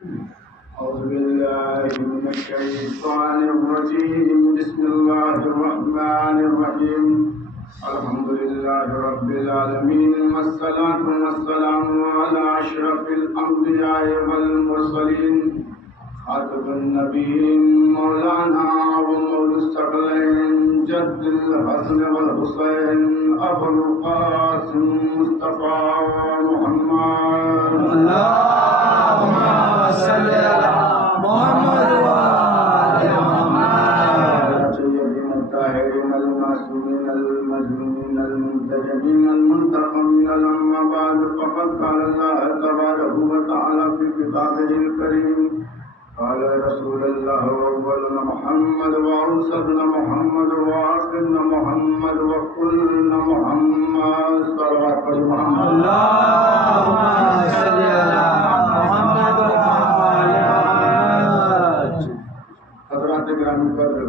أعوذ بالله من الشيطان الرجيم. بسم الله الرحمن الرحيم. الحمد لله رب العالمين، والصلاة والسلام على أشرف الأنبياء والمرسلين، خاتم النبيين مولانا ومولى الثقلين جد الحسن والحسين أبو القاسم مصطفى محمد. اللهم صل على محمد وآل محمد. سيدنا الطاهرين المعصومين المظلومين المنتجبين المنتقمين. أما بعد، فقد قال الله تبارك وتعالى في كتابه الكريم: قال رسول الله وأولنا محمد وأوسطنا محمد وآخرنا محمد وكلنا محمد. صلوات محمد. اللهم صل على محمد وآل محمد. حضرات گرامی قدر،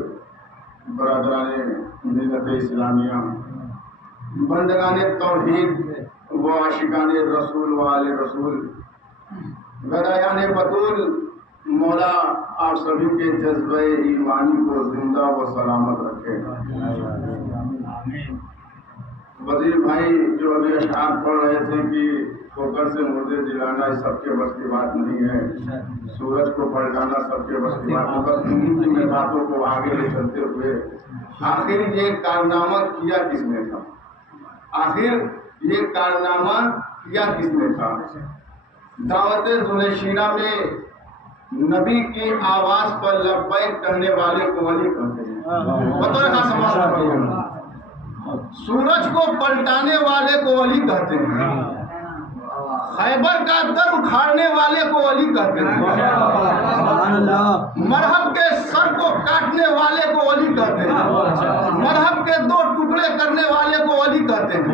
برادران ملت اسلامیہ، بندگان توحید و عاشقان رسول و آل رسول، گدایان بطول، مولا آپ سبھی کے جذبہ ایمانی کو زندہ و سلامت رکھے. وزیر بھائی جو ابھی اشعار پڑھ رہے تھے کہ ٹھوکر سے مردے جلانا سب کے بس کی بات نہیں ہے، سورج کو پلٹانا سب کے بس کی بات نہیں. بس انہیں کی میں باتوں کو آگے لے چلتے ہوئے، آخر یہ کارنامہ کیا کس نے تھا؟ آخر یہ کارنامہ کیا کس نے تھا؟ دعوت ذوالشیرہ میں نبی کی آواز پر لبیک کہنے والے کو ولی کہتے ہیں. بطور خاص سماج سورج کو پلٹانے والے کو ولی کہتے ہیں. خیبر کا در اکھاڑنے والے کو ولی کہتے ہیں. مرہب کے سر کو کاٹنے والے کو ولی کہتے ہیں. مرہب کے 2 ٹکڑے کرنے والے کو ولی کہتے ہیں.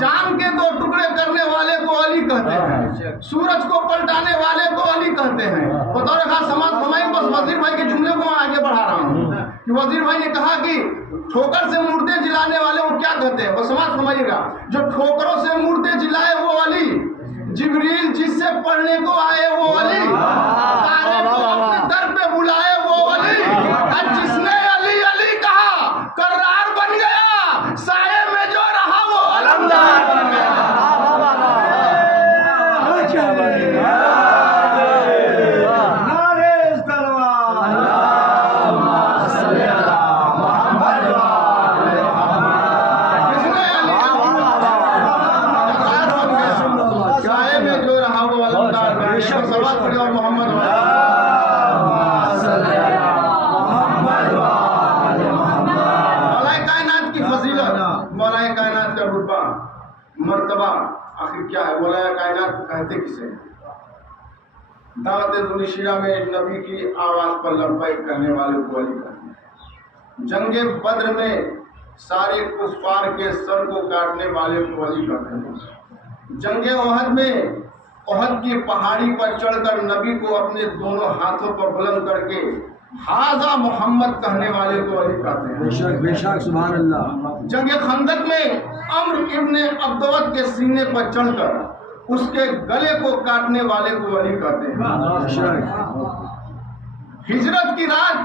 چاند کے 2 ٹکڑے کرنے والے کو ولی کہتے ہیں. سورج کو پلٹانے والے کو ولی کہتے ہیں. بطور خاص سماعت فرمائیں. بس وزیر بھائی کے جملے کو میں آگے بڑھا رہا ہوں کہ وزیر بھائی نے کہا کہ ٹھوکر سے مردے جلانے والے وہ کیا کہتے ہیں. بس سماعت فرمائیے گا. جو ٹھوکروں سے مردے جلائے وہ ولی، جبریل جس سے پڑھنے کو آئے وہ ولی، تارے کو اپنے در پہ بلائے وہ ولی، جس نے علی علی کہا کرار بن گیا، سائے میں جو رہا وہ علمدار بن گیا. مرتبہ آخر کیا ہے؟ مولا کائنات کہتے کسے؟ دعوت ذوالشیرہ میں نبی کی آواز پر لبیک کہنے والے کو ولی کہتے ہیں. جنگ بدر میں سارے کفار کے سر کو کاٹنے والے کو ولی کہتے ہیں. جنگ احد میں احد کی پہاڑی پر چڑھ کر نبی کو اپنے دونوں ہاتھوں پر بلند کر کے ہاذا محمد کہنے والے کو ولی کہتے ہیں. بے شک سبحان اللہ. جنگ خندق میں عمر ابن عبدود کے سینے پر چڑھ کر اس کے گلے کو کاٹنے والے کو ولی کہتے ہیں. ہجرت کی رات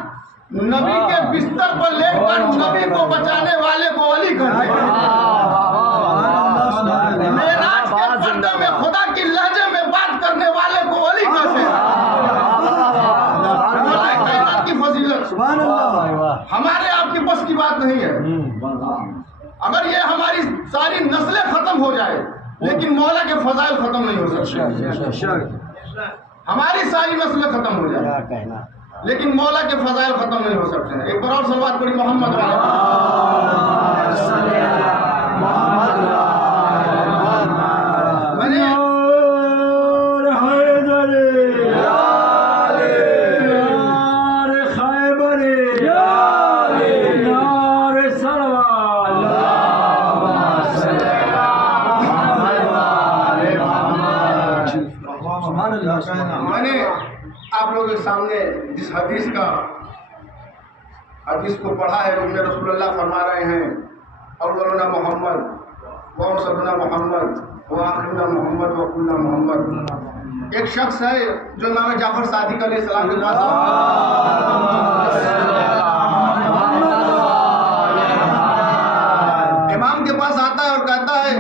نبی کے بستر پر لیٹ کر نبی کو بچانے والے کو ولی کہتے ہیں. معراج کے پردے میں خدا کی لہجے میں بات کرنے والے کو ولی کہتے ہیں. کائنات کی فضیلت ہمارے آپ کی بس کی بات نہیں ہے. اگر یہ ہماری ساری نسلیں ختم ہو جائے لیکن مولا کے فضائل ختم نہیں ہو سکتے. ہماری ساری نسلیں ختم ہو جائے لیکن مولا کے فضائل ختم نہیں ہو سکتے. ایک بار اور صلوات پڑھی محمد والے. میں نے آپ لوگوں کے سامنے جس حدیث کو پڑھا ہے اس میں رسول اللہ فرما رہے ہیں اولنا محمد وسطنا محمد وآخرنا محمد وکلنا محمد. ایک شخص ہے جو امام جعفر صادق علیہ السلام کے پاس امام کے پاس آتا ہے اور کہتا ہے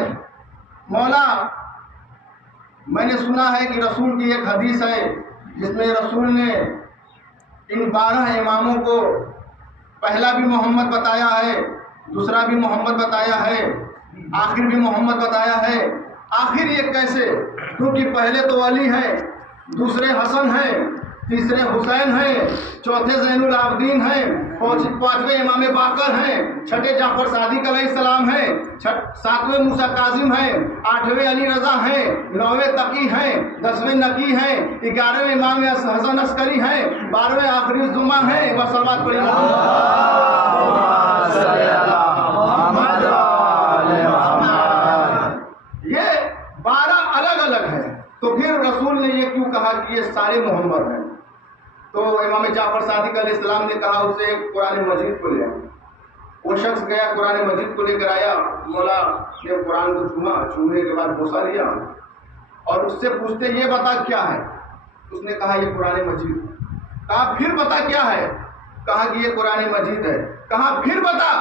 مولا میں نے سنا ہے کہ رسول کی ایک حدیث ہے جس میں رسول نے ان 12 اماموں کو پہلا بھی محمد بتایا ہے، دوسرا بھی محمد بتایا ہے، آخر بھی محمد بتایا ہے۔ آخر یہ کیسے؟ کیونکہ پہلے تو علی ہیں، دوسرے حسن ہیں، تیسرے حسین ہیں، چوتھے زین العابدین ہیں، پانچویں امام باقر ہیں، چھٹے جعفر صادق علیہ السلام ہیں، ساتویں موسیٰ کاظم ہیں، آٹھویں علی رضا ہیں، نویں تقی ہیں، 10ویں نقی ہیں، 11ویں امام حسن عسکری ہیں، 12ویں آخری الزماں ہیں۔ وصلوات پڑھی یہ 12 الگ الگ ہیں، تو پھر رسول نے یہ کیوں کہا کہ یہ سارے محمد ہیں؟ تو امام جعفر صادق علیہ السلام نے کہا اسے قرآن مجید کو لے آؤ۔ وہ شخص گیا قرآن مجید کو لے کر آیا، مولا نے قرآن کو چھونے کے بعد بوسہ لیا اور اس سے پوچھتے یہ بتا کیا ہے؟ اس نے کہا یہ قرآن مجید۔ کہا پھر بتا کیا ہے؟ کہا کہ یہ قرآن مجید ہے۔ کہا پھر بتا۔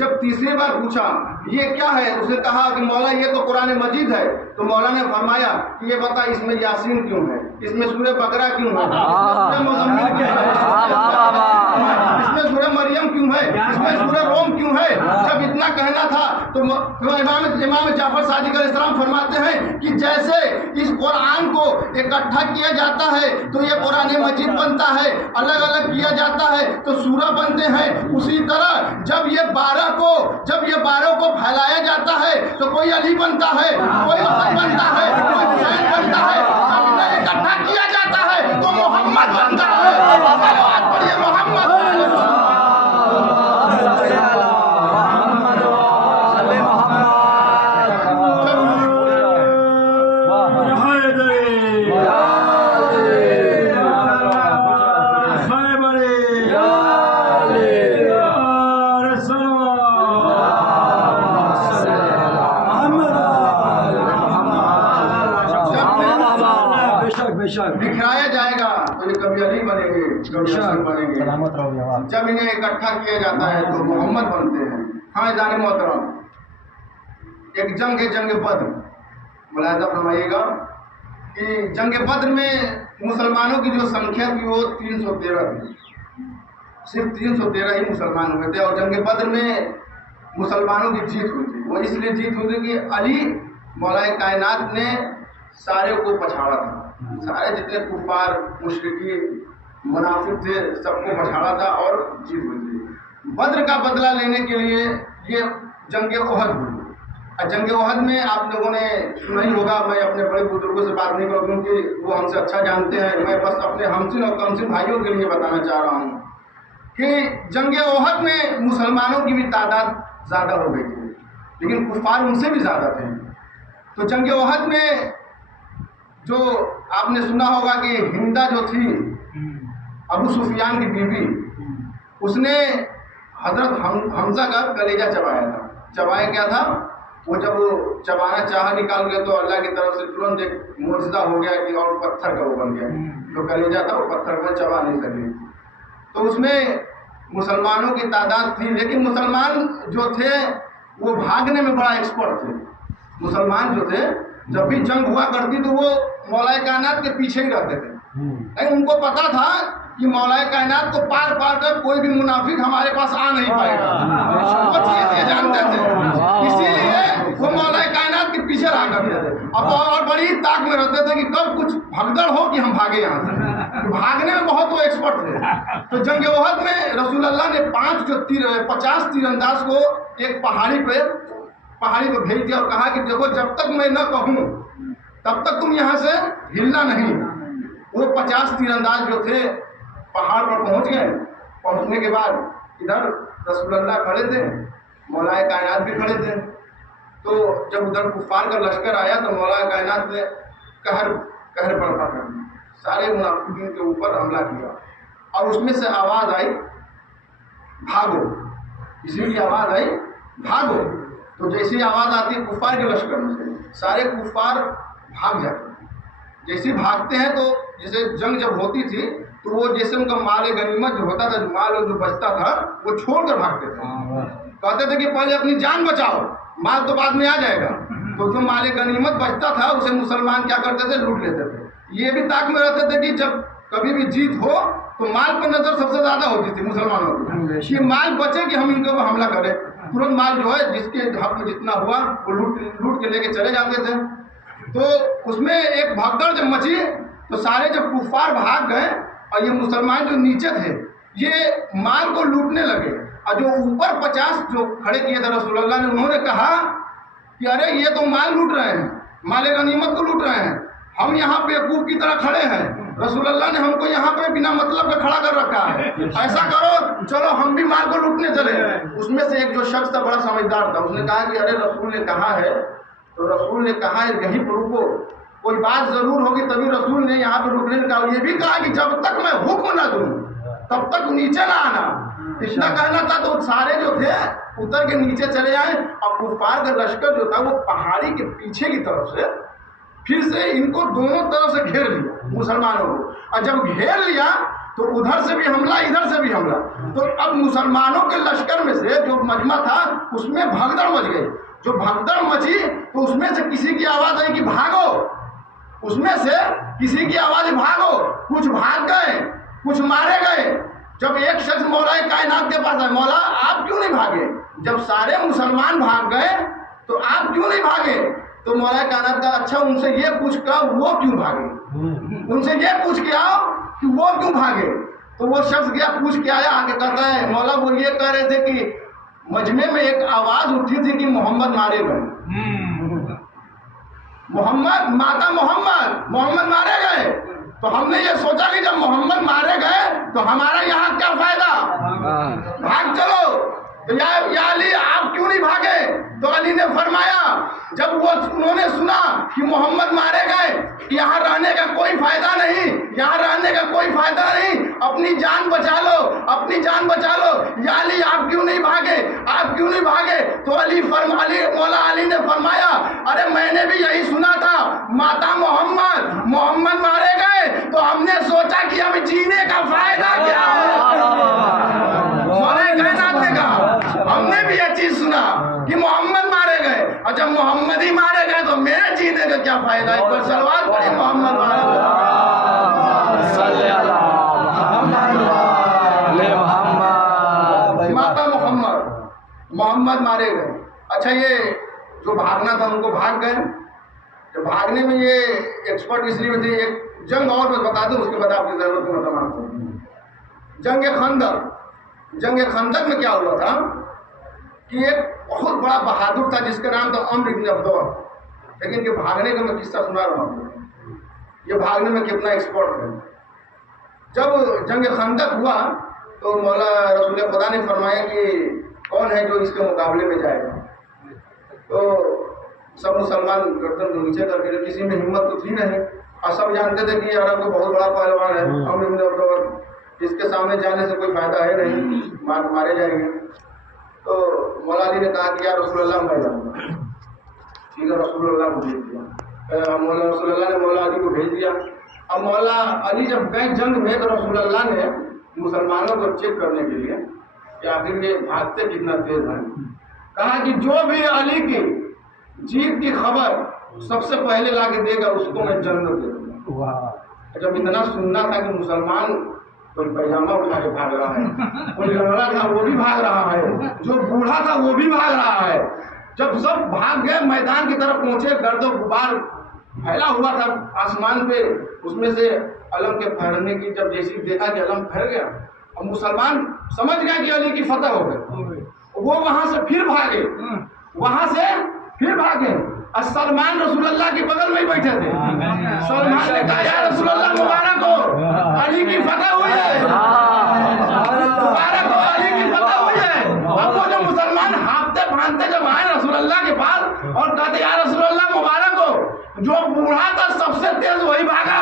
جب تیسری بار پوچھا یہ کیا ہے؟ اس نے کہا کہ مولا یہ تو قرآن مجید ہے۔ تو مولا نے فرمایا کہ یہ بتا اس میں یاسین کیوں ہے، اس میں سورہ بقرہ کیوں ہے، اس میں مزمل کیوں ہے، اس میں سورہ مریم کیوں ہے، اس میں سورہ روم کیوں ہے؟ جب اتنا کہنا تھا تو امام جعفر صادق علیہ السلام فرماتے ہیں کہ جیسے اس قرآن کو اکٹھا کیا جاتا ہے تو یہ قرآن مجید بنتا ہے، الگ الگ کیا جاتا ہے تو سورہ بنتے ہیں، اسی طرح جب یہ 12 کو پھیلایا جاتا ہے تو کوئی علی بنتا ہے، کوئی حسن بنتا ہے، کوئی حسین بنتا ہے، جب انہیں اکٹھا کیا جاتا ہے تو محمد بنتا ہے۔ صلوات پڑھیے محمد۔ دکھایا جائے گا تو یہ کبھی علی بنیں گے، کبھی حسن بنیں گے۔ جب انہیں اکٹھا کیا جاتا ہے تو محمد بنتے ہیں۔ ہاں جانے محترم، ایک جنگ ہے جنگ بدر، ملاحظہ فرمائیے گا کہ جنگ بدر میں مسلمانوں کی جو سنکھیا تھی وہ 313 تھی، صرف 313 ہی مسلمان ہوئے تھے۔ اور جنگ بدر میں مسلمانوں کی جیت ہوئی تھی۔ وہ اس لیے جیت ہوئی تھی کہ علی مولا کائنات نے سارے کو پچھاڑا تھا، سارے جتنے کفار مشرکین منافق تھے سب کو پچھاڑا تھا اور جیت ہوئی تھی۔ بدر کا بدلہ لینے کے لیے یہ جنگ احد ہوئی۔ جنگ احد میں آپ لوگوں نے سنا ہی ہوگا، میں اپنے بڑے بزرگوں سے بات نہیں کروں کیونکہ وہ ہم سے اچھا جانتے ہیں، میں بس اپنے ہمسن اور کمسن بھائیوں کے لیے بتانا چاہ رہا ہوں کہ جنگ احد میں مسلمانوں کی بھی تعداد زیادہ ہو گئی تھی لیکن کفار ان سے بھی زیادہ تھے۔ تو جنگ احد میں جو آپ نے سنا ہوگا کہ ہندا جو تھی ابو سفیان کی بیوی، اس نے حضرت حمزہ کا کلیجہ چبایا تھا۔ چبایا کیا تھا؟ وہ جب چبانا چاہا نکال گیا تو اللہ کی طرف سے ترنت ایک معجزہ ہو گیا کہ اور پتھر کا وہ بن گیا، جو کلیجہ تھا وہ پتھر میں چبا نہیں سکے۔ تو اس میں مسلمانوں کی تعداد تھی لیکن مسلمان جو تھے وہ بھاگنے میں بڑا ایکسپرٹ تھے۔ مسلمان جو تھے جب بھی جنگ ہوا کرتی تو وہ مولا کائنات کے پیچھے ہی رہتے تھے، لیکن ان کو پتا تھا کہ مولا کائنات کو پار پار کر کوئی بھی منافق ہمارے پاس آ نہیں پائے گا، وہ چیز جانتے تھے، اسی لیے وہ مولا کائنات کے پیچھے رہا کرتے تھے۔ اب اور بڑی طاق میں رہتے تھے کہ کب کچھ بھگدڑ ہو کہ ہم بھاگے یہاں سے، بھاگنے میں بہت وہ ایکسپرٹ تھے۔ تو جنگ احد میں رسول اللہ نے 50 تیر انداز کو ایک پہاڑی پہ بھیج دیا اور کہا کہ دیکھو جب تک میں نہ کہوں تب تک تم یہاں سے ہلنا نہیں۔ وہ 50 تیر انداز جو تھے پہاڑ پر پہنچ گئے۔ پہنچنے کے بعد ادھر رسول اللہ کھڑے تھے، مولا کائنات بھی کھڑے تھے۔ تو جب ادھر کفار کا لشکر آیا تو مولا کائنات نے قہر برپا کر دیا، سارے منافقین کے اوپر حملہ کیا اور اس میں سے آواز آئی بھاگو، اسی کی آواز آئی بھاگو۔ تو جیسی آواز آتی ہے کفار کے لشکر میں سے سارے کفار بھاگ جاتے ہیں۔ जैसे भागते हैं तो जैसे जंग जब होती थी तो वो जैसे उनका माल गनीमत जो होता था, जो माल जो बचता था वो छोड़कर भागते थे। कहते थे कि पहले अपनी जान बचाओ, माल तो बाद में आ जाएगा। तो जो माल गनीमत बचता था उसे मुसलमान क्या करते थे, लूट लेते थे। ये भी ताक में रहते थे कि जब कभी भी जीत हो तो माल पर नजर सबसे ज्यादा होती थी मुसलमानों की, कि माल बचे कि हम इनके ऊपर हमला करें। तुरंत माल जो है जिसके हक में जितना हुआ वो लूट के लेके चले जाते थे। तो उसमें एक भगदड़ जब मची तो सारे जब कुफार भाग गए और ये मुसलमान जो नीचे थे ये माल को लूटने लगे, और जो ऊपर 50 जो खड़े किए थे रसूलुल्लाह ने, उन्होंने कहा कि अरे ये तो माल लूट रहे हैं, माल गनीमत को लूट रहे हैं, हम यहाँ बेवकूफ की तरह खड़े हैं, रसूलुल्लाह ने हमको यहाँ पे बिना मतलब का खड़ा कर रखा है, ऐसा करो चलो हम भी माल को लूटने चले। उसमें से एक जो शख्स था बड़ा समझदार था, उसने कहा कि अरे रसूल ने कहा है, तो रसूल ने कहा है यहीं पर रुको, कोई बात जरूर होगी तभी रसूल ने यहाँ पे रुकने का। ये भी कहा कि जब तक मैं हुक्म न दूं तब तक नीचे ना आना, इतना कहना था। तो सारे जो थे उतर के नीचे चले आए और कुफार का लश्कर जो था वो पहाड़ी के पीछे की तरफ से फिर से इनको दोनों तरफ से घेर लिया मुसलमानों को, और जब घेर लिया तो उधर से भी हमला इधर से भी हमला। तो अब मुसलमानों के लश्कर में से जो मजमा था उसमें भगदड़ मच गई। जो भगदड़ मची तो उसमें से किसी की आवाज आई कि भागो, उसमें से किसी की आवाज भागो, कुछ भाग गए कुछ मारे गए। जब एक शख्स मौला कायनात के पास आए, मौला आप क्यों नहीं भागे, जब सारे मुसलमान भाग गए तो आप क्यों नहीं भागे। तो मौला कायनात का अच्छा उनसे ये पूछ कर वो क्यों भागे, उनसे ये पूछ के आओ कि वो क्यों भागे। तो वो शख्स गया पूछ के आया, आगे कहता है मौला वो ये कह रहे थे कि मजमे में एक आवाज उठी थी कि मोहम्मद मारे गए, मोहम्मद माता मोहम्मद मारे गए। तो हमने ये सोचा कि जब मोहम्मद मारे गए तो हमारा यहाँ क्या फायदा, भाग चलो। तो या अली आप क्यों नहीं भागे। तो अली ने फरमाया जब उन्होंने सुना कि मोहम्मद मारे गए, यहाँ रहने का कोई फायदा नहीं, यहाँ रहने का कोई फायदा नहीं, अपनी जान बचा लो, अपनी जान बचा लो। या अली आप क्यों नहीं भागे, आप क्यों नहीं भागे। तो मौला अली ने फरमाया अरे मैंने भी यही सुना था, माता मोहम्मद मारे गए तो हमने सोचा कि अब जीने का फायदा क्या है। मौला कायनात ने कहा हमने भी यह चीज सुना कि मोहम्मद मारे गए, और जब मोहम्मद ही मारे गए तो मेरे जीने का क्या फायदा है। पर सलवार पड़ी मोहम्मद मारे माता मोहम्मद मारे गए। अच्छा ये जो भागना था उनको भाग गए। तो भागने में ये एक्सपर्ट इसलिए थे, एक जंग और मैं बता दूं उसके बाद आपकी जरूरत में बताना आपको। जंग खंदक में क्या हुआ था कि एक बहुत बड़ा बहादुर था जिसका नाम था अम्र इब्न अब्दौर। लेकिन ये भागने का मैं किस्सा सुना रहा हूँ, ये भागने में कितना एक्सपर्ट है। जब जंग खंदक हुआ तो मौला रसूल खुदा ने फरमाया कि कौन है जो इसके मुकाबले में जाएगा। तो सब मुसलमान गर्दन नीचे करके, किसी में हिम्मत तो थी नहीं, और सब जानते थे कि अरब को बहुत बड़ा पहलवान है अम्र इब्न अब्दौर, इसके सामने जाने से कोई फायदा है नहीं, मारे जाएंगे। तो मौला अली ने कहा कि यार रसूलुल्लाह मैं जाऊँगा। ठीक है, रसूलुल्लाह को भेज दिया। रसूलुल्लाह ने मौला अली को भेज दिया। अब मौला अली जब गए जंग में तो रसूलुल्लाह ने मुसलमानों को चेक करने के लिए कि आखिर ये भागते कितना तेज हैं, कहा कि जो भी अली की जीत की खबर सबसे पहले ला के देगा उसको मैं जन्नत दे दूंगा। जब इतना सुनना था कि मुसलमान कोई पैजामा उठा के भाग रहा है, कोई लंगड़ा था वो भी भाग रहा है, जो बूढ़ा था वो भी भाग रहा है। जब सब भाग गए मैदान की तरफ पहुंचे, गर्द गुबार फैला हुआ था आसमान पे, उसमें से अलम के फहरने की जब जैसी देखा कि अलम फैल गया और मुसलमान समझ गए कि अली की फतह हो गई, वो वहां से फिर भागे, और सलमान रसूलुल्लाह के बगल में ही बैठे थे। सलमान ने कहा या रसूलुल्लाह मुबारक हो, अली की फतह हुई है, मुबारक हो, अली की फतह हुई है। अब वो जो मुसलमान हाँफते फांदते जब आए रसूलुल्लाह के पास और कहते या रसूलुल्लाह मुबारक हो, जो बूढ़ा था सबसे तेज वही भागा,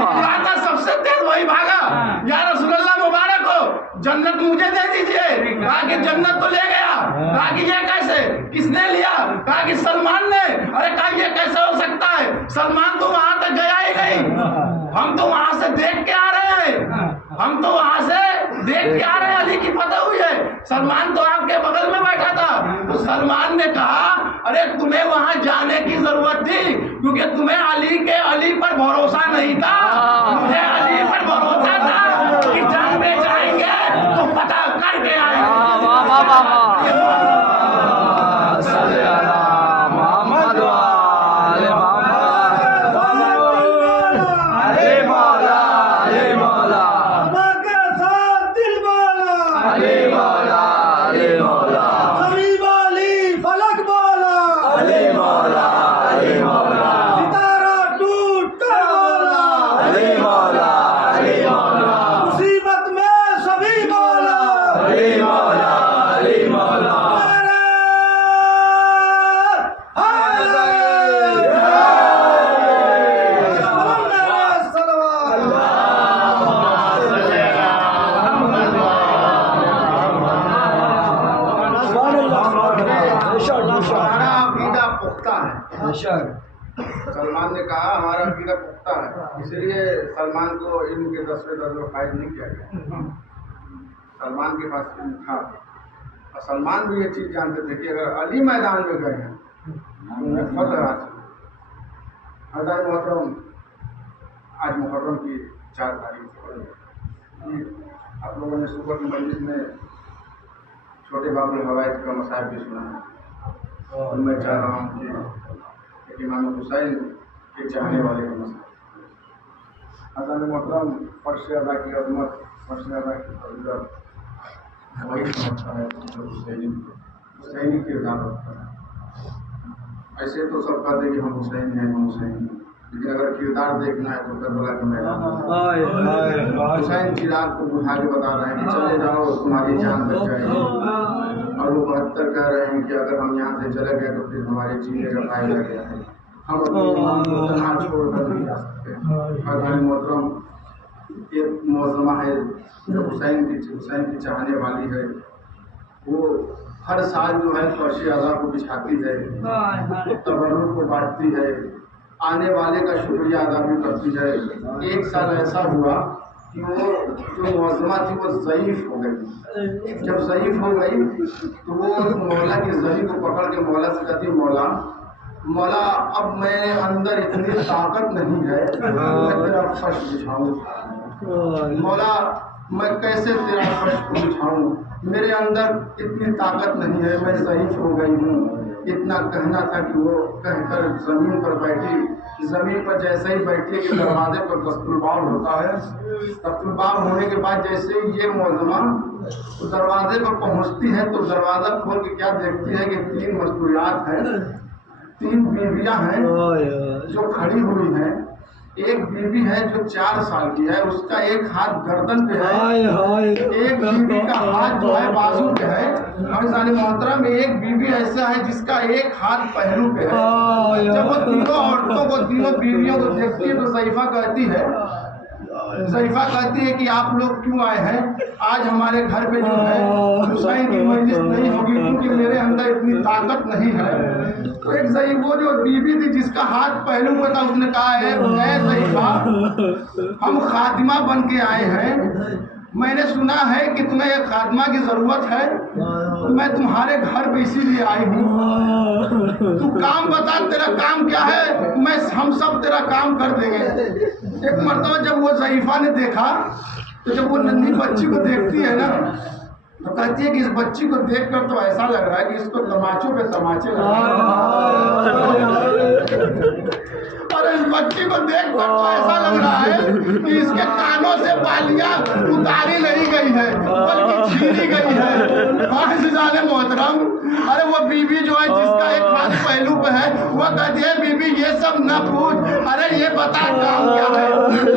बूढ़ा था सबसे तेज वही भागा, या रसूलुल्लाह मुबारक हो, जन्नत मुझे दे दीजिए। कहा कि जन्नत तो ले गया। कहा कि ये कैसे, किसने लिया? कहा कि सलमान ने। अरे कहा ये कैसे हो सकता है, सलमान तो वहां तक गया ही नहीं, हम तो वहां से देख के आ रहे हैं, हम तो वहां से देख के आ रहे हैं, अली की फतह हुई है, सलमान तो आपके बगल में बैठा था। तो सलमान ने कहा अरे तुम्हें वहां जाने की जरूरत थी क्योंकि तुम्हें अली पर भरोसा नहीं था, मुझे अली पर भरोसा था कि जंग में जाएंगे तो फतह करके आएंगे। सलमान ने कहा हमारा अकीदा पुख्ता है, इसलिए सलमान को इल्म के 10वें दर्जे में फायद नहीं किया गया। सलमान के पास इल्म था और सलमान भी ये चीज़ जानते थे कि अगर अली मैदान में गए हैं तो उन्हें फतह हासिल। हज़रत मोहतरम, आज मुहर्रम की 4 तारीख, आप लोगों ने सुबह की मजलिस में छोटे बाबुल हवाइज का मसाइब भी सुना है और मैं चाह रहा हूँ कि इमाम हुसैन के चाहने वाले का मसला। हज़रत मोहतरम फर्श अदा की अज़मत, फर्श अदा की फजीलत वही समझता है जो हुसैनी किरदार रखता है। ऐसे तो सब कहते कि हम हुसैन हैं, हम हुसैन हैं, लेकिन अगर किरदार देखना है तो करबला के मैदान हुसैन चिराग को बुझा के बता रहे हैं कि चले जाओ तुम्हारी जान बच जाएगी, और वो 72 कह रहे हैं कि अगर हम यहाँ से चले गए तो फिर हमारे जीने का फायदा क्या है, हम अपनी तनहा छोड़कर नहीं जा सकते। और मोहतरम एक मौजमा है जो हुसैन की चाहने वाली है, वो हर साल जो है फर्श अज़ा को बिछाती है, तबर्रुक को बांटती है, आने वाले का शुक्रिया अदा भी करती है। एक साल ऐसा हुआ कि वो जो मौजमा थी वो ज़ईफ़ हो गई। जब ज़ईफ़ हो गई तो वो मौला की ज़री को पकड़ के मौला से कहती मौला अब मेरे अंदर इतनी ताकत नहीं है मैं तेरा फर्श बिछाऊँ। मौला मैं कैसे तेरा फर्श को बिछाऊँ, मेरे अंदर इतनी ताकत नहीं है, मैं ज़ईफ़ हो गई हूँ। इतना कहना था कि वो कहकर ज़मीन पर बैठी। ज़मीन पर जैसे ही बैठी कि दरवाजे पर दस्तुलबाब होता है, दस्तुलबाब होने के बाद जैसे ही ये मौजमा तो दरवाजे पर पहुंचती है तो दरवाज़ा खोल के क्या देखती है कि 3 मस्तूरियात हैं, 3 बीवियां हैं जो खड़ी हुई हैं। एक बीवी है जो 4 साल की है, उसका एक हाथ गर्दन पे है, एक बीवी का हाथ जो है बाजू पे है। हमारे साले मोहतरम में एक बीवी ऐसा है जिसका एक हाथ पहलू पे है। जब वो तीनों औरतों को, तीनों बीवियों को देखती है तो ज़ईफ़ा कहती है कि आप लोग क्यों आए हैं? आज हमारे घर पे जो है हुसैन की मजलिस नहीं होगी क्योंकि मेरे अंदर इतनी ताकत नहीं है। तो एक वो जो बीवी थी जिसका हाथ पहलू में था, उसने कहा है ऐ ज़ईफ़ा, हम खातिमा बन के आए हैं, मैंने सुना है कि तुम्हें एक खातिमा की ज़रूरत है, तो मैं तुम्हारे घर पे इसीलिए आई हूँ। तू काम बता, तेरा काम क्या है, हम सब तेरा काम कर देंगे। एक मरतबा जब वो ज़ईफ़ा ने देखा तो जब वो नन्ही बच्ची को देखती है ना तो कहती है कि इस बच्ची को देखकर तो ऐसा लग रहा है कि इसको तमाचों पे तमाचे लग रहे हैं, और इस बच्ची को देखकर तो ऐसा लग रहा है कि इसके कानों से बालियां उतारी नहीं गई है बल्कि छीनी गई है। जाने मोहतरम, अरे वो बीवी जो है जिसका एक हाथ पहलू पे है वो कहती है बीबी ये सब न पूछ, अरे ये बता काम क्या है,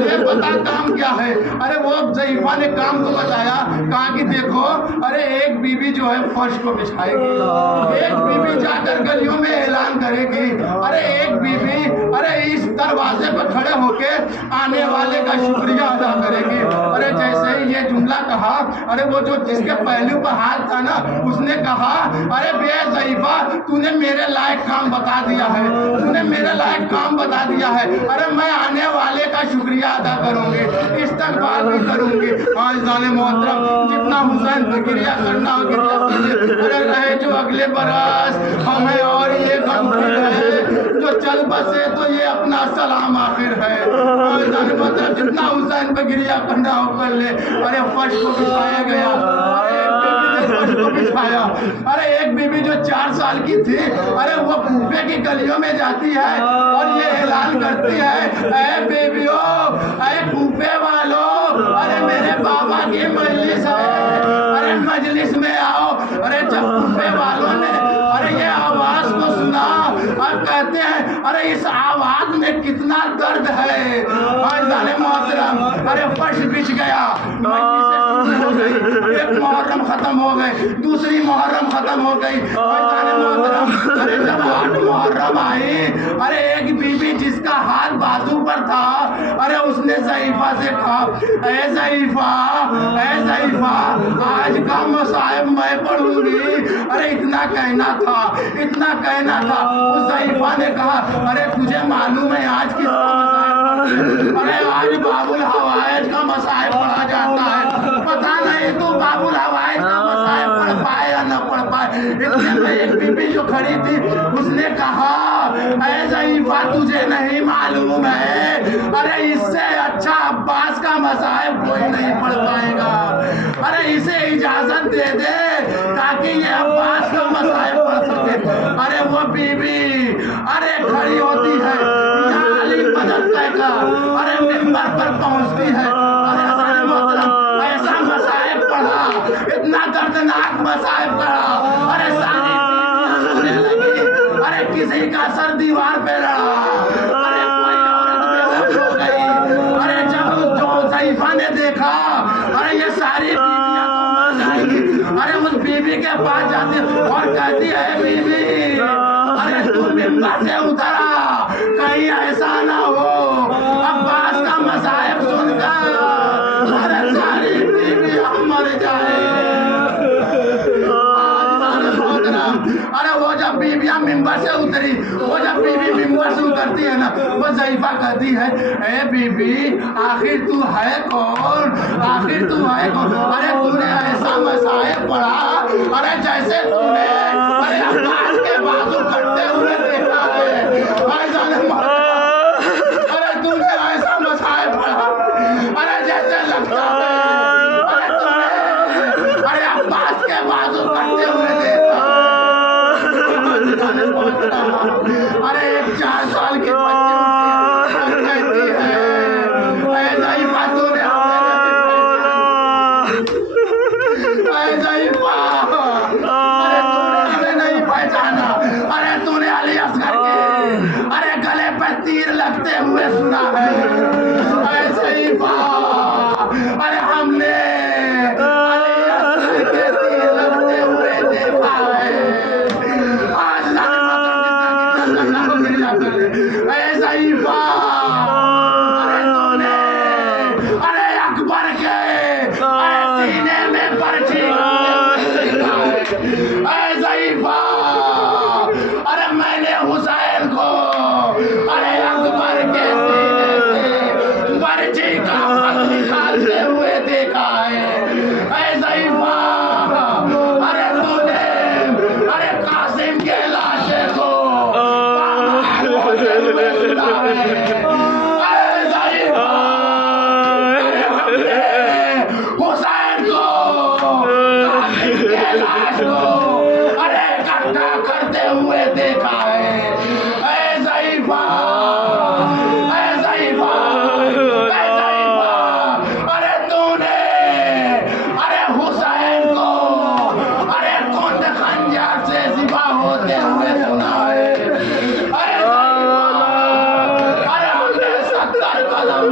ये बता काम क्या है। अरे वो ज़ईफ़ा ने काम को बताया, कहा कि देखो अरे एक बीवी जो है फर्श को बिछाएगी, एक बीवी जाकर गलियों में ऐलान करेगी, अरे एक बीवी अरे इस दरवाजे पर खड़े होके आने वाले का शुक्रिया अदा करेगी। अरे जैसे ही ये जुमला कहा, अरे वो जो जिसके पहलू पर हाथ था ना, उसने कहा अरे बे ज़ईफ़ा तूने मेरे लायक काम बता दिया है, तूने मेरे लायक काम बता दिया है, अरे मैं आने वाले का शुक्रिया अदा करूंगी, इस्तग़फ़ार भी करूंगी। आज़ान मोहतरम जितना हुसैन पर गिरिया करना हो गिरिया कीजिए, अरे रहे जो अगले बरस हमें और ये गम है, जो चल बसे तो ये अपना सलाम आखिर है। आज़ान मोहतरम जितना हुसैन पर गिरिया करना हो कर ले। अरे फर्श को बिछाया गया, फर्श को बिछाया। अरे एक बीबी जो 4 साल की थी, अरे वो कूफे की गलियों में जाती है और ये ऐलान करती है, ऐ बेबियो, ऐ कूफे वालों, अरे मेरे बाबा की मजलिस है, अरे मजलिस में आओ। अरे जब कूफे वालों ने अरे ये आवाज को सुना और कहते हैं अरे इस आवाज में कितना दर्द है। आज़ान मोहतरम अरे फर्श बिछ गया, एक मुहर्रम खत्म हो गए, दूसरी मुहर्रम खत्म हो गई। आज़ान मोहतरम अरे जब 8 मुहर्रम आई, अरे एक बीबी जिसका हाथ बाजू पर था, अरे उसने ज़ईफ़ा से कहा, ऐ ज़ईफ़ा, ऐ ज़ईफ़ा आज का मसाइब मैं पढ़ूंगी। अरे इतना कहना था, इतना कहना था। उस ज़ईफ़ा ने कहा अरे तुझे मालूम है आज किसका मसाइब? अरे आज बाबुल हवाइज का मसाइब पढ़ा जाता है। पता नहीं तू बाबुल हवाइज का मसाइब पढ़ पाए या न पढ़ पाए। इतने में एक बीबी जो खड़ी थी उसने कहा ऐ ज़ईफ़ा तुझे नहीं मालूम है, अरे इससे अच्छा अब्बास का मसाइब कोई नहीं पढ़ पाएगा। अरे इसे इजाजत दे दे ताकि ये अब्बास का मसाइब पढ़ सके। अरे वो बीबी अरे खड़ी होती है, या अली मदद का अरे मिंबर पर पहुंचती है। अरे हमारे मोहतरम ऐसा मसाइब पढ़ा, इतना दर्दनाक मसाइब पढ़ा, अरे सारी सुनने लगी। अरे किसी का सर दीवार पे रहा, अरे कोई औरत बेहोश हो गई। अरे जब जो ज़ईफ़ा ने देखा अरे ये सारी बीवियां तो मर जाएंगी, अरे उस बीबी के पास जाती और कहती है बीबी अरे तू मिंबर से उतरा, कहीं ऐसा ना हो अब्बास का मसाइब सुनकर अरे सारी बीवियां मर जाए। अरे वो जब बीबियां मिंबर से उतरी, वो जब बीबी मिंबर से उतरती है ना, वो ज़ईफ़ा कहती है ए बीबी आखिर तू है कौन, आखिर तू है कौन? अरे तूने ऐसा मसाइब पढ़ा अरे जैसे तूने अरे अब्बास के बाजू कटते हुए देखा है। अरे तूने ऐसा मसाइब पढ़ा अरे जैसे लगता है अरे तूने अरे अब्बास के बाजू कटते हुए देखा। अरे एक 4 साल की बच्ची कहती है ऐ ज़ईफ़ा तूने हमें नहीं पहचाना, अरे तूने अली असगर के अरे गले पे तीर लगते हुए सुना है। ऐ ज़ईफ़ा अरे हमने अली असगर के तीर लगते हुए देखा है। ऐ ज़ईफ़ा अरे तूने अरे अकबर के अरे सीने में पर्ची देखा है। ऐ ज़ईफ़ा अरे मैंने हुसैन को अरे अकबर के सीने से पर्ची का पल निकालते हुए देखा है। ऐ ज़ईफ़ा अरे तूने अरे कासिम के लाशे को हुसैन को लाश को अरे इकट्ठा करते हुए देखा है। ऐ ज़ईफ़ा ऐ ज़ईफ़ा ऐ ज़ईफ़ा अरे तूने अरे हुसैन को अरे कुंद खंजर से ज़िबा होते हुए सुना है। अरे हमने 70 कदम